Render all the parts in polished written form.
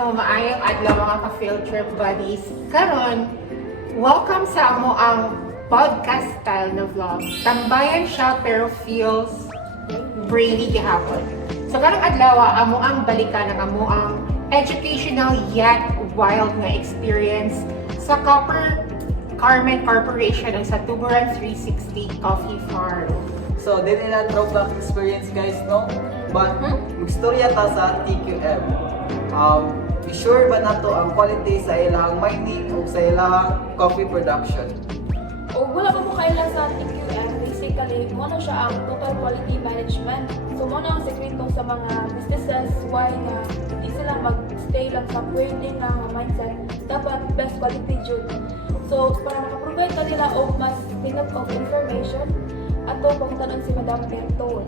So maayong adlaw mga ka-field trip buddies. Karon, welcome sa amo ang podcast style na vlog. Tambayan siya pero feels brainy gihapon. So karong adlaw amo ang balikan ng amo ang educational yet wild na experience sa Copper Carmen Corporation ang sa Tuburan 360 Coffee Farm. So, din nila throwback experience guys, no? But, magstorya ta sa TQM. Be sure ba na to ang quality sa ilang mining o sa ilang coffee production? O wala pa mo kailan sa TQM, basically, mo na siya ang total quality management. So, mo na ang sekreto sa mga businesses, why nga hindi sila mag-stay lang sa pwedeng na mindset, dapat best quality jud. So, para makaprovide ka nila og mas enough of information, ato pangutanon si Madam Bertol.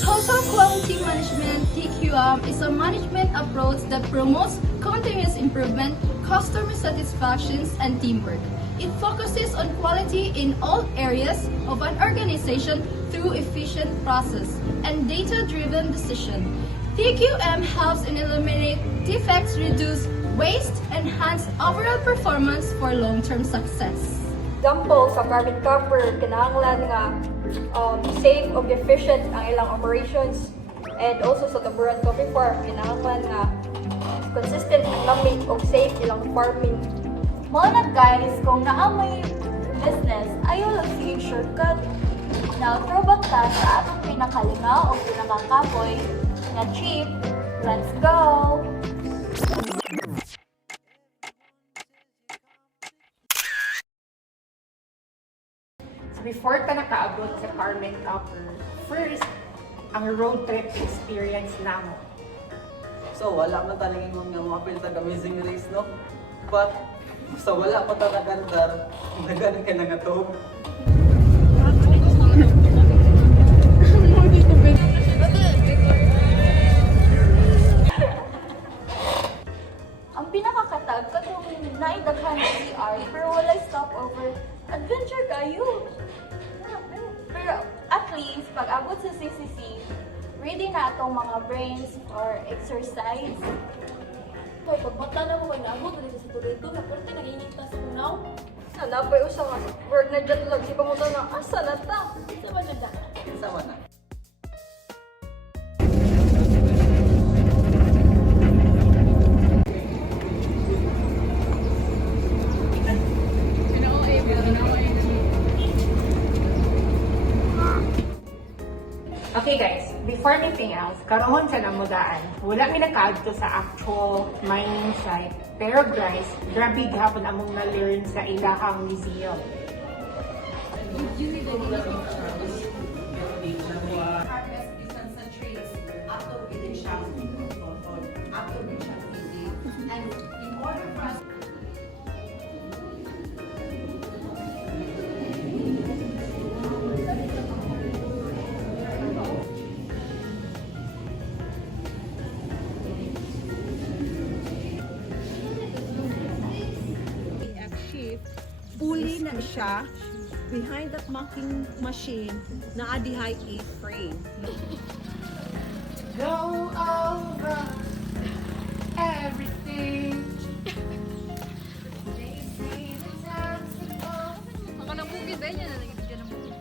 Total Quality Management (TQM) is a management approach that promotes continuous improvement, customer satisfaction, and teamwork. It focuses on quality in all areas of an organization through efficient process and data-driven decision. TQM helps in eliminate defects, reduce waste, enhance overall performance for long-term success. Example, sa Carbon Copper, kinahanglan nga safe o efficient ang ilang operations. And also sa Tuburan Coffee Farm, kinahanglan nga consistent ang lamig o safe ilang farming. Mga na guys, kung naamoy business, ayaw lang sige shortcut. Now, throwback ta sa atong pinakalingaw o pinakakapoy na cheap. Let's go! Before ka nakaabot sa Carmen Copper, first, ang road trip experience namo. So, wala man talingin mo nga mga piltag amazing race, no? But, sa wala pa ta nagandar, naganan ka na nga to. Ang pinakakatag katong naidaghan ng CR pero walay stopover. Adventure kayo! Pero at least, pag abot sa CCC, ready na atong mga brains or exercise. Hoy, pag mata na mo, naabot na dito sa Toledo, na pwede nag-init na sa unaw. Hanapay usa nga, work na dyan lang, si pamunta na, asa na ta? Sa ba dyan daan? Sama na. Okay guys, before anything else, karoon sa namudaan, wala mi nakaadto sa actual mining site. Pero guys, grabe gihapon among na-learn sa ilahang museum. Fully na siya behind that marking machine na adihay A-frame. Go over everything. They say the time's to go. Ako nang bukid ba niya na nagibigyan ng bukid?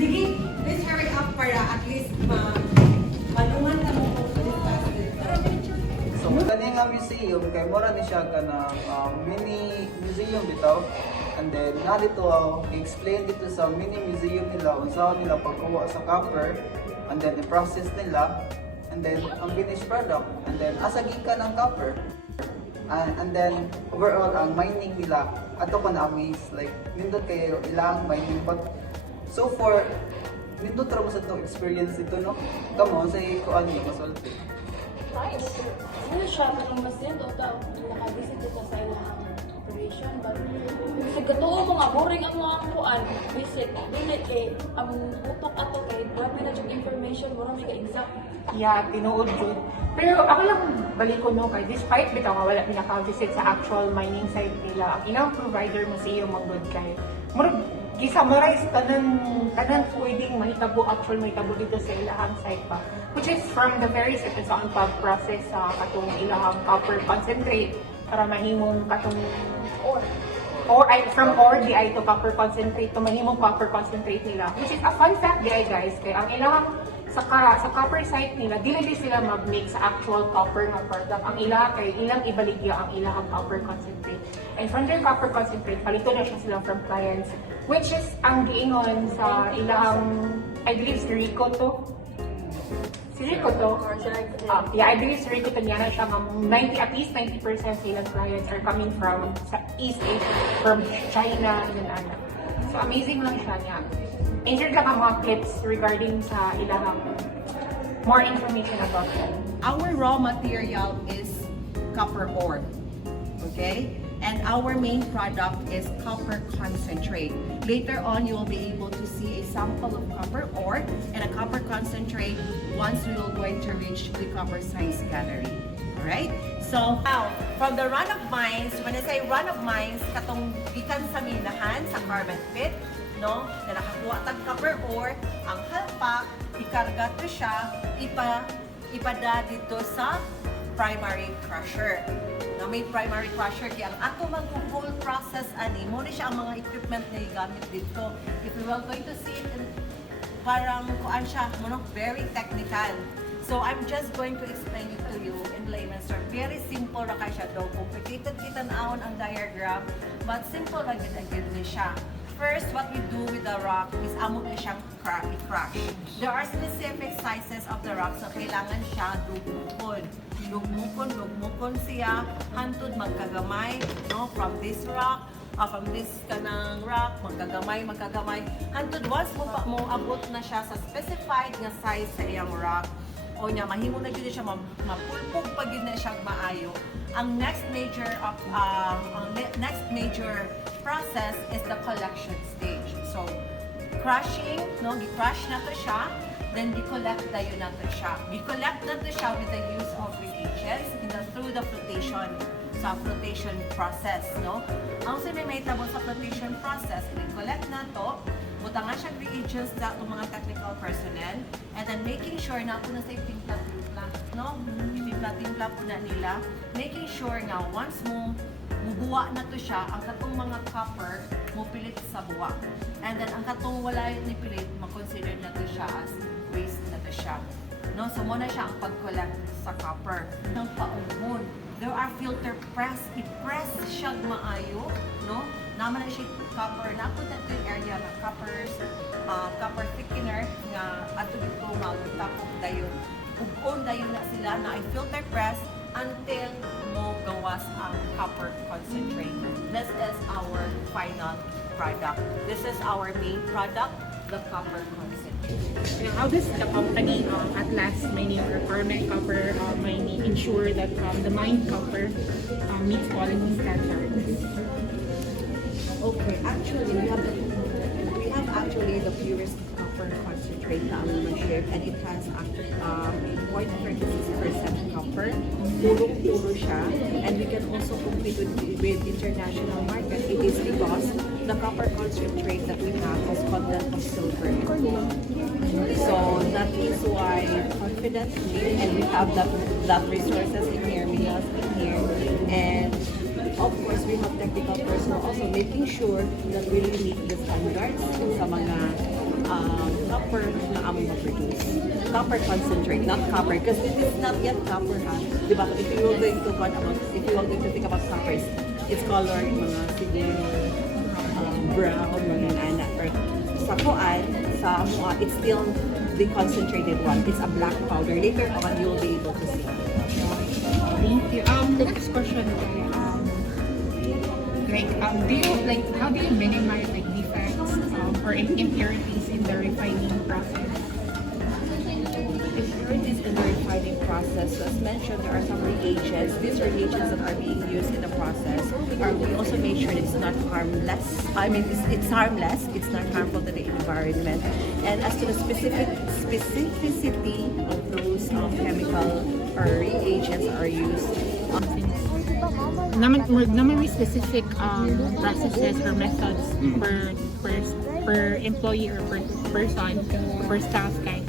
Sige, let's hurry up para at least malungan na mo So, kani nga museum, kay mura ni siya ka ng mini museum bitaw. And then, na dito, i-explain dito sa mini museum nila, kung saan nila pagkuha sa copper, and then i-process nila, and then ang finished product, and then asagin ka ng copper. And then, overall, ang mining nila, ato ko na-amaze, like, nindot kayo ilang mining, but so far, nindot ra mo sa itong experience ito, no? Kamo, sa kuan niyo, masulti. Nice. Ano siya, kung mas yan, o ta, nakabisit ka sa ilang operation, but kasi gatoo mo nga, boring ang mga kuan, basic, dili kay, ang utok ato kay, grabe na yung information, marami ka exact. Yeah, tinuod jud. Pero ako lang balik ko no kay despite bitaw nga wala naka-visit sa actual mining site nila, ang ilang provider mo sa iyo manggod kay murag gisummarize tanan pwedeng mahitabo actual mahitabo dito sa ilahang site pa, which is from the very start sa ang pag-process sa katong ilahang copper concentrate para mahimong katong or from ore di ay to copper concentrate to mahimong copper concentrate nila, which is a fun fact di ay guys kay ang ilahang sa copper site nila dili sila mag-make sa actual copper nga product, ang ila kay ilang ibaligya ang ilahang copper concentrate, and from their copper concentrate palito na siya sila from clients, which is ang giingon sa ilahang I believe si Rico to. I believe si Rico to niya na siya at least 90% sa ilang clients are coming from sa East Asia, from China, and ano. So amazing lang siya niya. Insert lang ang mga clips regarding sa ilang more information about them. Our raw material is copper ore. Okay? And our main product is copper concentrate. Later on, you will be able to see a sample of copper ore and a copper concentrate once we will going to reach the copper science gallery. Alright? So, now, from the run of mines, when I say run of mines, katong gikan sa minahan, sa carbon pit, no? Na nakakuha tag copper ore, ang halpak, ikarga to siya, ipada dito sa primary crusher. Na may primary crusher kaya ang ato mag-whole process ani mo ni siya ang mga equipment na igamit dito. If we were going to see it in, parang kuan siya mo very technical. So I'm just going to explain it to you in layman's terms. Very simple ra kay siya daw. Complicated kita naon ang diagram, but simple ra gid ni siya. First, what we do with the rock is amo na siyang i-crush. There are specific sizes of the rocks na kailangan siya dugmukon. Dugmukon siya, hantod magkagamay, no? From this rock, from this kanang rock, magkagamay, hantod once mo abot na siya sa specified nga size sa iyang rock, o niya, mahimo na yun siya, mapulpog pag yun na siya maayo. Ang next major process is the collection stage. So, crushing, no, gi-crush na to siya, then gi-collect dayon na to siya. Gi-collect na to siya with the use of reagents through the flotation process, no? Ang sinimahitabo sa flotation process, gi-collect na to, butangan siya reagents na itong mga technical personnel, and then making sure na po na sa timpla, no? Timpla po na nila, making sure nga once mubuwa na to siya, ang katong mga copper mo pilit sa buwa. And then ang katong wala ni pilit, makonsider na to siya as waste na to siya. No? So muna siya ang pag-collect sa copper. Ng paumon, there are filter press. I-press siya maayo, no? Naman na siya copper. Napod na ito yung area ng copper thickener nga ato dito magtapok dayon. Ugon dayon na sila na i-filter press until mo gawas ang copper concentrate. This is our final product. This is our main product, the copper concentrate. How does the company Atlas Mining or Carmen Copper Mining ensure that the mined copper meets quality standards? Okay, actually, we have actually the purest copper concentrate na ang ship, and it has actually 0.36% copper. Puro siya, and we can also compete with international market. It is because the copper concentrate that we have has content of silver. So that is why confidently, and we have that resources in here, minerals in here, and of course, we have technical personnel also making sure that we really meet the standards sa mga copper na among produce. Copper concentrate, not copper, because it is not yet copper, ha? Diba? If you were going to think about copper, it's colored, mga siguro brown, mga nana. Or sa kuan, it's still the concentrated one. It's a black powder. Later on, you'll be able to see. Thank you. The next question, how do you minimize defects or impurities in the refining process? Impurities in the refining process. So as mentioned, there are some reagents. These reagents that are being used in the process we also make sure it's not harmless. I mean, it's harmless. It's not harmful to the environment. And as to the specificity of those chemical or reagents are used. Naman may specific processes or methods per employee or per person, per staff kay.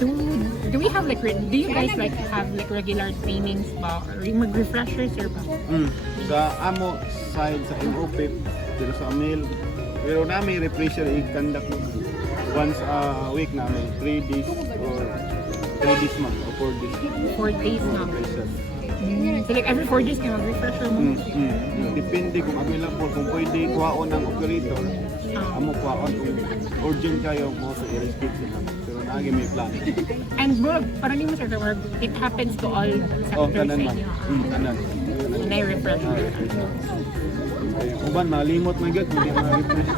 Do we have do you guys have regular trainings ba or mag-refreshers or ba? Sa amo side sa MOP pero sa mail pero na may refresher i-conduct once a week na may 3 days or 3 days man or 4 days. 4 days na. Refresher. So every 4 days kayo mag-refresher mo? Depende kung available, kung pwede kuhaon ng operator, amo kuhaon kung urgent kayo mo sa i-restrict sila. Pero naagi may plan. And bro, parang hindi mo sir, it happens to all sectors Kanan sa man. inyo. Kanan. Na-refresher. Uban, malimot na gud, hindi ma-refresh.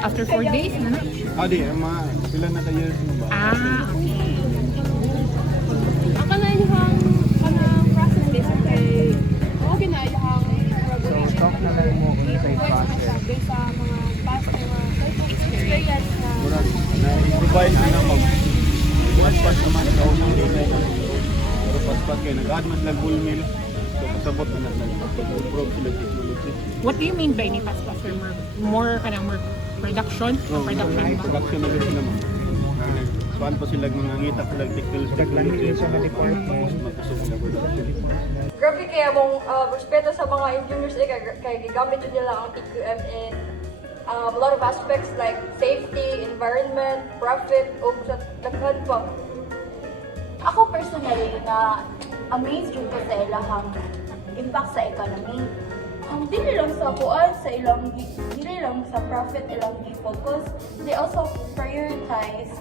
After 4 days, ano? Di, sila na kayo mo ba? Okay. Ang kanayang process this kay okay na yung So, talk na lang mo kung sa process. based sa mga past experience na Murag na-provide na mag paspas naman sa unang linya. Pero paspas kayo, nag-add mas lang full meal. So kasabot na nag-improve sila technology. What do you mean by ni paspas or more production? Production ba? Production na rin sila mo. Saan pa sila mga ngita sila technology. Tapos magpasok sila production. Grabe kaya mong respeto sa mga engineers kaya gigamit yun nila ang TQM in a lot of aspects like safety, environment, profit, o sa daghan pa. Ako personally na amazed yun ko sa ilahang impact sa economy. Dili lang sa kuan sa ilang dili lang sa profit ilang focus, they also prioritize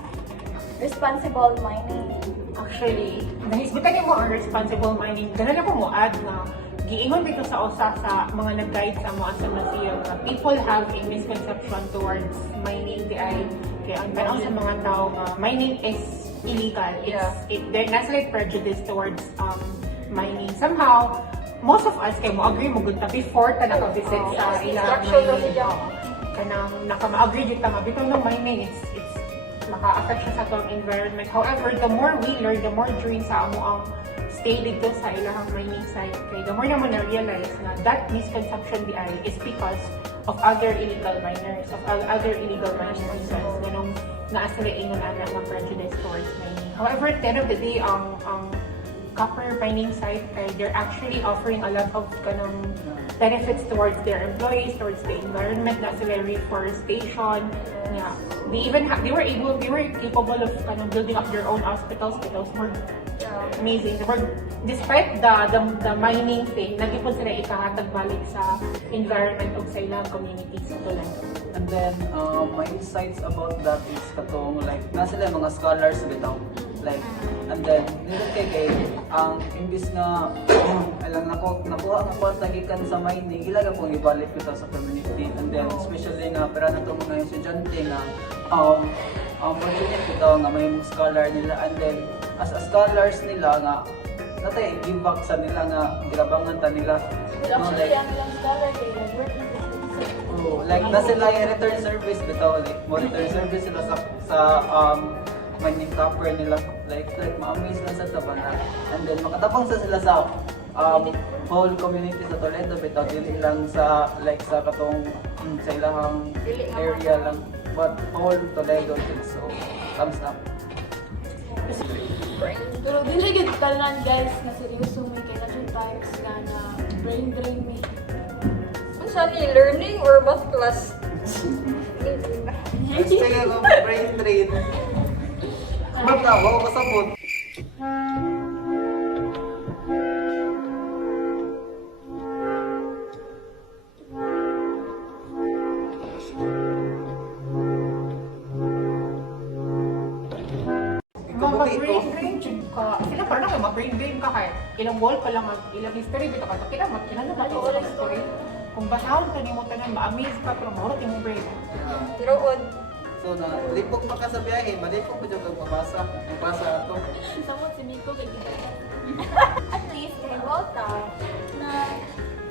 responsible mining. Actually, nahisgutan niyo mo ang responsible mining. Ganun na po mo add na giingon dito sa usa sa mga nag-guide sa mga sa museum na people have a misconception towards mining di ay kaya ang tanaw sa mga tao nga mining is illegal. They're not like prejudice towards mining. Somehow, most of us kay mo agree mo gud ta before ta naka-visit sa ilang mining. Kanang naka-agree dito nga bitaw ng mining it's maka-affect siya sa atong environment. However, the more we learn, the more during sa amo ang stay dito sa ilahang mining site, okay, the more naman na-realize na that misconception di ay is because of other illegal miners, of other illegal mining reasons. Ganong naasala ingon anak ng prejudice towards mining. However, at the end of the day, ang copper mining site, they're actually offering a lot of kanang benefits towards their employees, towards the environment, na sila reforestation. Yeah. They were capable of building up their own hospitals. Those were amazing. Despite the mining thing, nagipon sila ikahatag balik sa environment of sa ilang communities. And then, my insights about that is katong like, nasa sila mga scholars bitaw. Like, and then, nito kay imbis na, alang nakuha ang kwartagikan sa mining, ilaga pong ibalik ito sa community. And then, especially nga, pero na itong mga estudyante nga, fortunate ito nga may scholar nila. And then, as a scholars nila nga, natay give back sa nila nga, girabangan ta nila. Actually, ang ilang scholar kay work na like, nasa sila yung return service bitaw, like, return service sila sa mining copper nila, like ma-amaze lang sa tabanan. And then makatabang sila sa whole community sa Toledo bitaw, dili lang sa like sa katong sa ilahang area lang, but whole Toledo. So thumbs up. pero dili gid tanan guys na seryoso may kay na times nga na brain drain me. Unsa ni learning or math class? Let's take a brain drain. Magtawa, masabot. Mag-brain drain ka. Sila parang mag-brain drain ka kaya ilang wall pa lang ilang history dito ka. Kaya kinano ba ito sa history? Kung basahon ka nimo tanan ma-amaze ka pero mao imong brain. Tiroon. So na lipok pa ka sa biyahe, malipok pa jud mabasa. Mabasa ato. Samot si Miko kay At least kay Volta na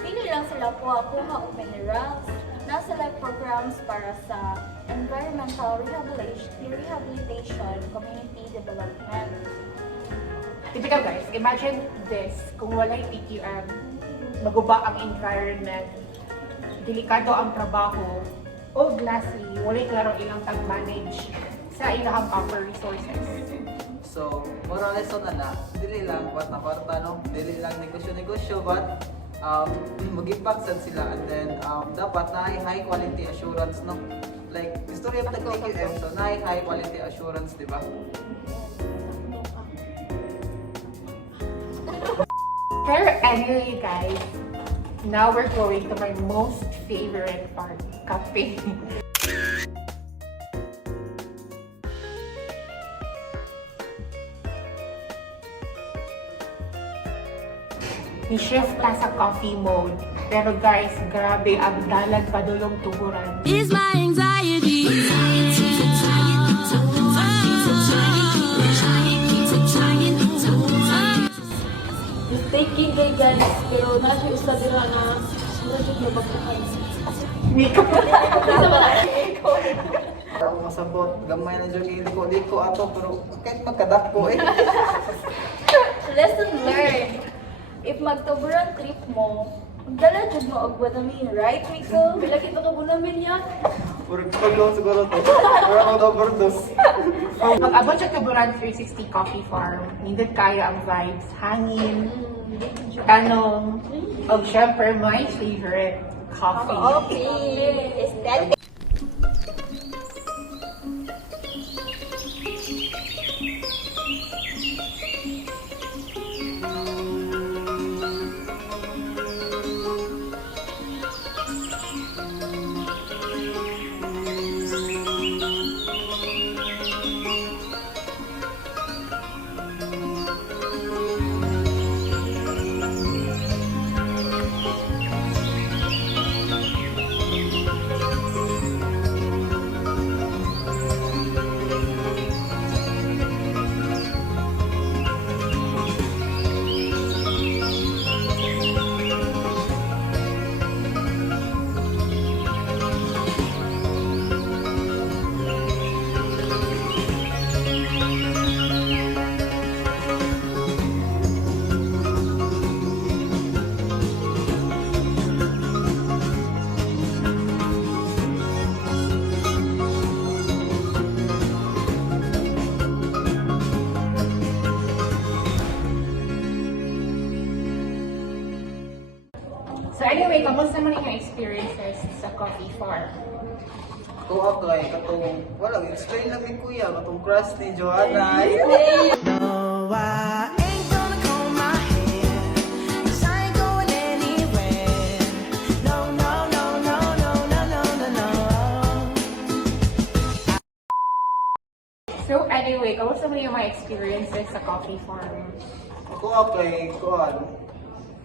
hindi lang sila kuha o minerals. Nasa like programs para sa environmental rehabilitation, community development. Typical guys, imagine this, kung walay TQM, maguba ang environment, delikado ang trabaho, o lastly, walay klaro ilang tag-manage sa ilang copper resources. So, moral lesson na dili lang what na kwarta, no? Dili lang negosyo-negosyo, but mag-impact sad sila, and then dapat na high quality assurance, no? Like, istorya pa TQM, so na high quality assurance, di ba? Pero anyway guys, now we're going to my most favorite part, cafe. Ni-shift ta sa coffee mode. Pero guys, grabe, abdalag padulong tuburan. Is my anxiety. Taking kay guys, pero nasa isa dira na medyo nababukan. Ako masabot, gamay na dyan liko ato, pero kahit magkadako eh. Lesson learned. If magtuburan trip mo, magdala jud mo og guanamine, right, Miko? Pila kita ka bunamin yan. Puro paglaw siguro to. Puro ako overdose. Pag-abot sa tuburan 360 Coffee Farm, hindi kaya ang vibes, hangin, tanong, o syempre my favorite, coffee. Okay. Is that So anyway, kamusta man yung experiences sa coffee farm? Ako kay katong wala explain lang ni Kuya katong crush ni Joanna. No, I ain't gonna comb my hair, 'cause I ain't going anywhere. No, no, no, no, no, no, no, no, no. So anyway, kamusta man yung mga experiences sa coffee farm? Ako kay Kuan.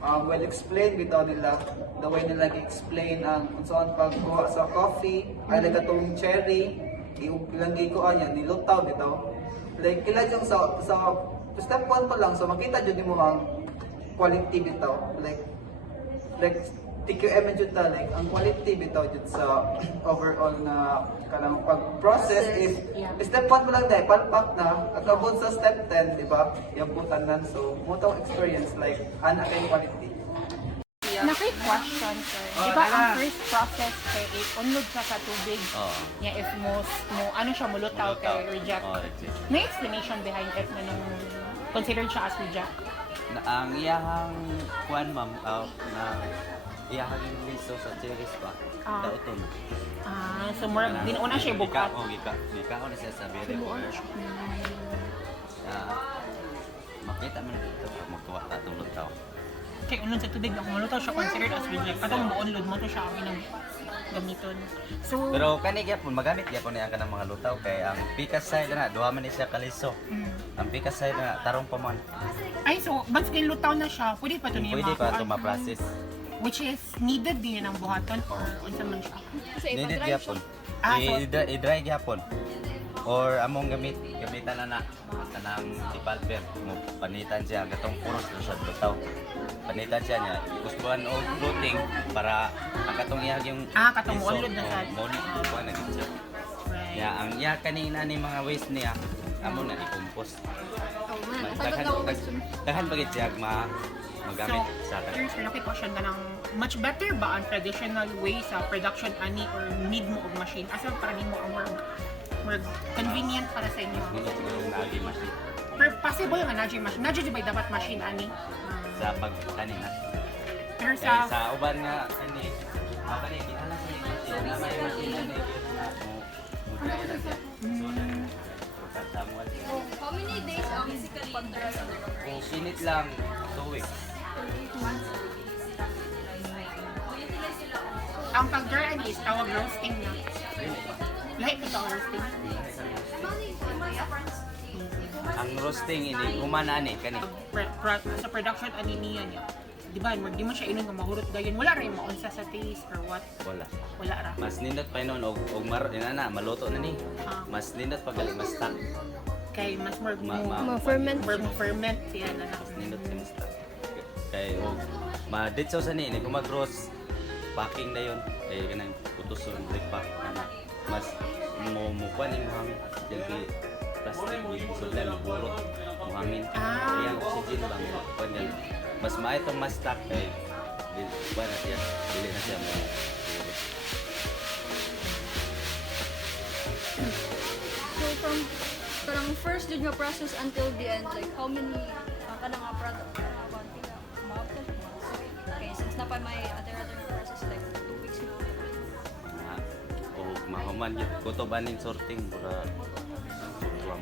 Well explain bitaw nila the way nila gi-explain ang unsaon pagkuha sa coffee ay katong cherry ilanggi ko anya nilutaw bitaw like kila jung sa step 1 pa lang so makita jud nimo ang quality bitaw like TQM jud ta like ang quality bitaw jud sa overall na kanang pag-process is step 1 pa lang dai palpak na agabot sa step 10 di ba yabutan nan so mo tong experience like ana kay quality. Naki-question, sir. Di ba ang first process kay unload siya sa tubig? Niya if mo ano siya mulutaw kay reject. May explanation behind it na nung considered siya as reject? Ang iyahang kuan ma'am na iyahang liso sa cherries pa. Dauton. So more dinuna siya bukat. Gika ko na siya sa very makita man dito magkuha ta tulog taw. Kay unod sa tubig ako malutaw siya considered as reject. Katong buon load mo to siya ang inang gamiton. So Pero kani gyapon magamit gyapon niya kanang mga lutaw kay ang pikas side na duha man ni siya kaliso. Ang pikas side na tarong pa man. ay so once kay lutaw na siya, pwede pa to niya Pwede pa ito ma-process. which is needed din ang buhaton or unsa man siya. Needed gyapon. So I-dry gyapon. Or among gamitan na kanang ipalper mo panitan siya gatong puros do siya lutaw. Panitan siya niya kusbuan og floating para ang katong iya yung katong liso, onload na sad. monit ko na gid siya. Ya ang iya kanina ni mga waste niya amo na i-compose. Daghan bagay siya magamit sa akin. Sir, okay question ka ng much better ba ang traditional way sa production ani or need mo og machine? Asa para nimo ang more convenient para sa inyo? Nindot ko yung nagi machine Pero possible nga na machine. Na di ba dapat machine ani? sa pagkanin na. Pero Kaya sa sa uban nga ani mabalik ana sa machine na may machine na mo siya. Samuel. How many days physically pag-rest under Kung operation? sinit lang 2 weeks. ang pag-dry ani is tawag roasting na. Lahat ito ang roasting. Ang roasting ini humana ani kani. Sa production ani niya niya. Di ba, di mo siya inon nga mahurot gayon. Wala rin maunsa sa taste or what. Wala ra. Mas nindot pa noon og na maluto na ni. Mas nindot pag gali mas stock. Kay mas more ferment. ferment siya na Mas nindot kay mas stock. Kay og maditsaw sa ni kung mag-roast packing na yon ay kanang putuson repack ana. Mas mo kuan mo hang dili plastic so lang burot mo hangin. Kaya oxygen lang kuan yan. Mas maay itong mas stock kay kuan na siya dili na siya mo So from parang first did nga process until the end, like how many kanang nga product konti na maabot? Okay, since na pa may other process like 2 weeks na. o mahuman yun kutob aning sorting para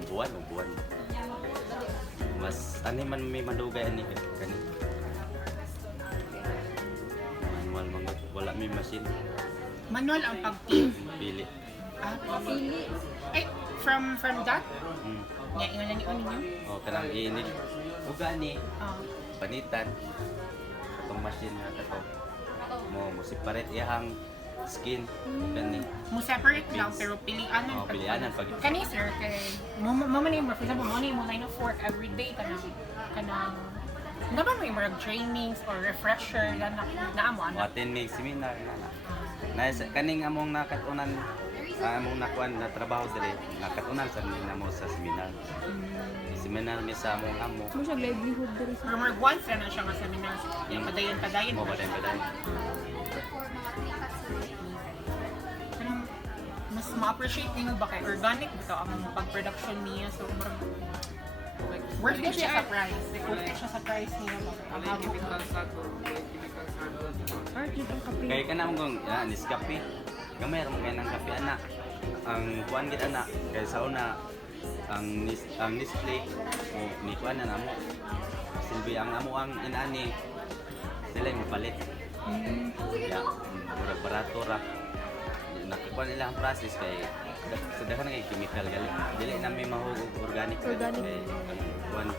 buwan o buwan mas ani man may madugay ani kani manual mga wala may machine manual ang pili pili. Eh, from that? Nga ingon lang ni ninyo? o kanang iinit uga ni Ah. panitan atong machine na kato mo separate iyang skin kani Mo separate lang pero pilianan o pilianan pag kani sir kay mo man ni for example mo ni mo line of work every day kanang na ba may mga trainings or refresher na amo ana? Watin may seminar na kaning among nakatunan among nakuan na trabaho dire nakatunan sa namo sa seminar. Seminar mi sa among amo. Mo siya livelihood diri sa Or more once na siya nga seminar. Yung padayon Mo padayon. Parang mas ma-appreciate niyo ba kay organic bito ang pag-production niya so parang worth it siya sa price. Like, worth it siya sa price niya. Ang Kay kanang gong Nescafe. Gamay ra mo kay nang kape anak. Ang kuan gid anak kay sa una ang display o ni kuan na namo. Silbi ang amo ang inani sila yung palit. Ya, murag barato ra. Nakakuan nila ang process kay sadahan kay chemical gali. Dili na may mahugog organic. Kay kuan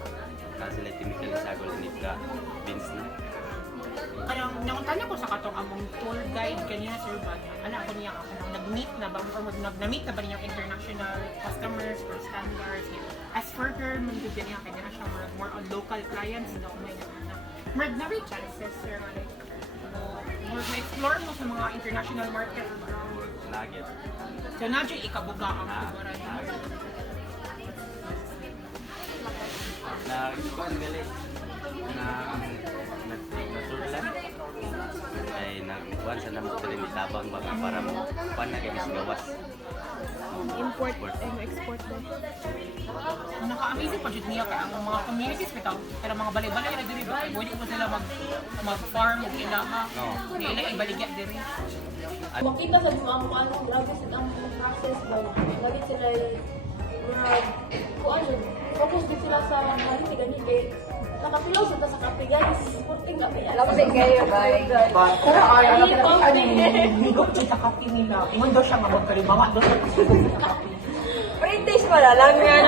na sila chemical sa agol ni ka beans na. Parang nakutanya ko sa katong among tour guide kanina sir ba anak ko niya ako nag-meet na ba or nag-meet na ba niya international customers or standards as for her man gud niya kanya siya more on local clients daw may na very chances sir like more explore mo sa mga international market Nugget. so nadyo ikabuga ang tubaran Na kuan gali na nasulan ay nagkuan sa namo diri ni tabang ba para mo kuan na kay gawas import and export daw. naka-amazing pa jud niya kay ang mga communities bitaw pero mga balay-balay na diri ba pwede mo sila mag-farm og ilaha nila ibaligya diri Makita sa mga mukha ng grabe sa ang process ba. Lagi sila kuan yun. Focus din sila sa haliti ganyan kay nakapilaw sila sa kape guys. Sporting kape. Alam mo din kayo guys. Pero ay, higop siya sa kape nila. Ingon daw siya nga magkalimawa daw siya sa kape. Pre-taste pala lang yan.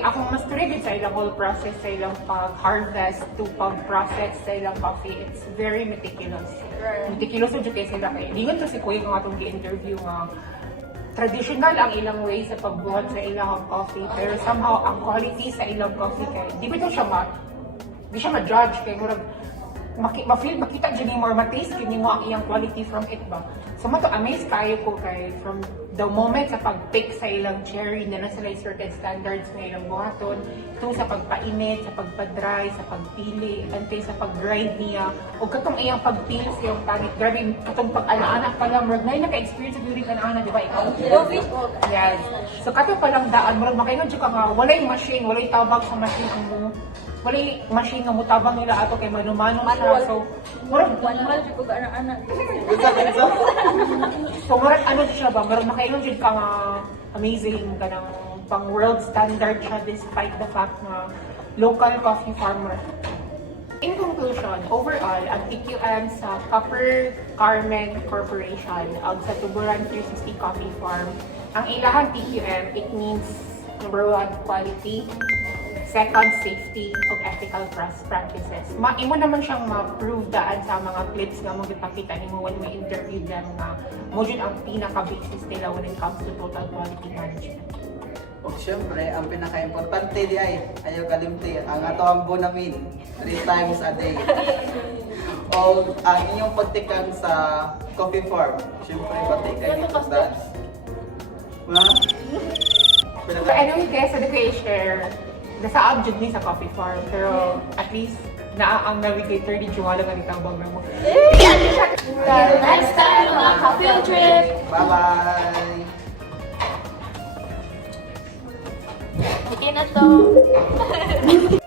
Ako mas credit sa ilang whole process, sa ilang pag-harvest to pag-process sa ilang coffee. It's very meticulous. Meticulous yung kayo sila kayo. Hindi to si Kuya nga itong di-interview nga traditional ang ilang way sa pagbuhat sa ilang coffee. Pero somehow, ang quality sa ilang coffee kayo, di ba ito siya di siya ma-judge kay murag makita dyan yung more mataste yun yung ang iyang quality from it ba. So mato amaze tayo ko kay from the moment sa pag-pick sa ilang cherry na nasa like certain standards na ilang buhaton, ito sa pagpainit, sa pagpa-dry, sa pagpili, until sa pag-grind niya, o katong iyang pag-peel sa iyong tanit. Grabe, katong pag-ana-anak pa lang, murag na naka-experience sa during ana-ana, di ba? Ikaw? Yes. So katong palang daan, murag makaingon siya ka nga, walay machine, walay tabag sa machine ang mo. Walay machine nga mo tabang nila ato kay manumano siya. So, murag Manual jud ko ana-ana. So, murag ano siya ba? Murag makaingon siya ka nga amazing kanang pang world standard siya despite the fact na local coffee farmer. In conclusion, overall, ang TQM sa Copper Carmen Corporation ang sa Tuburan 360 Coffee Farm, ang ilahang TQM, it means number 1, quality, second, safety, ug ethical practices. Imo naman siyang ma-prove daan sa mga clips nga mo gipakita nimo when we interview them nga mo jud ang pinaka-basis nila when it comes to total quality management. O syempre, ang pinaka-importante di ay, ayaw kalimti, ang ato ang Bonamine, 3 times a day. O ang inyong pagtikang sa coffee farm, syempre patikay ito dance. Ma? So anyway guys, ano ko i-share, nasa object ni sa coffee farm, pero at least na ang navigator ni Juwala nga nitawag na mo. Next time, mga ka-field trip! Bye-bye! Okay na to.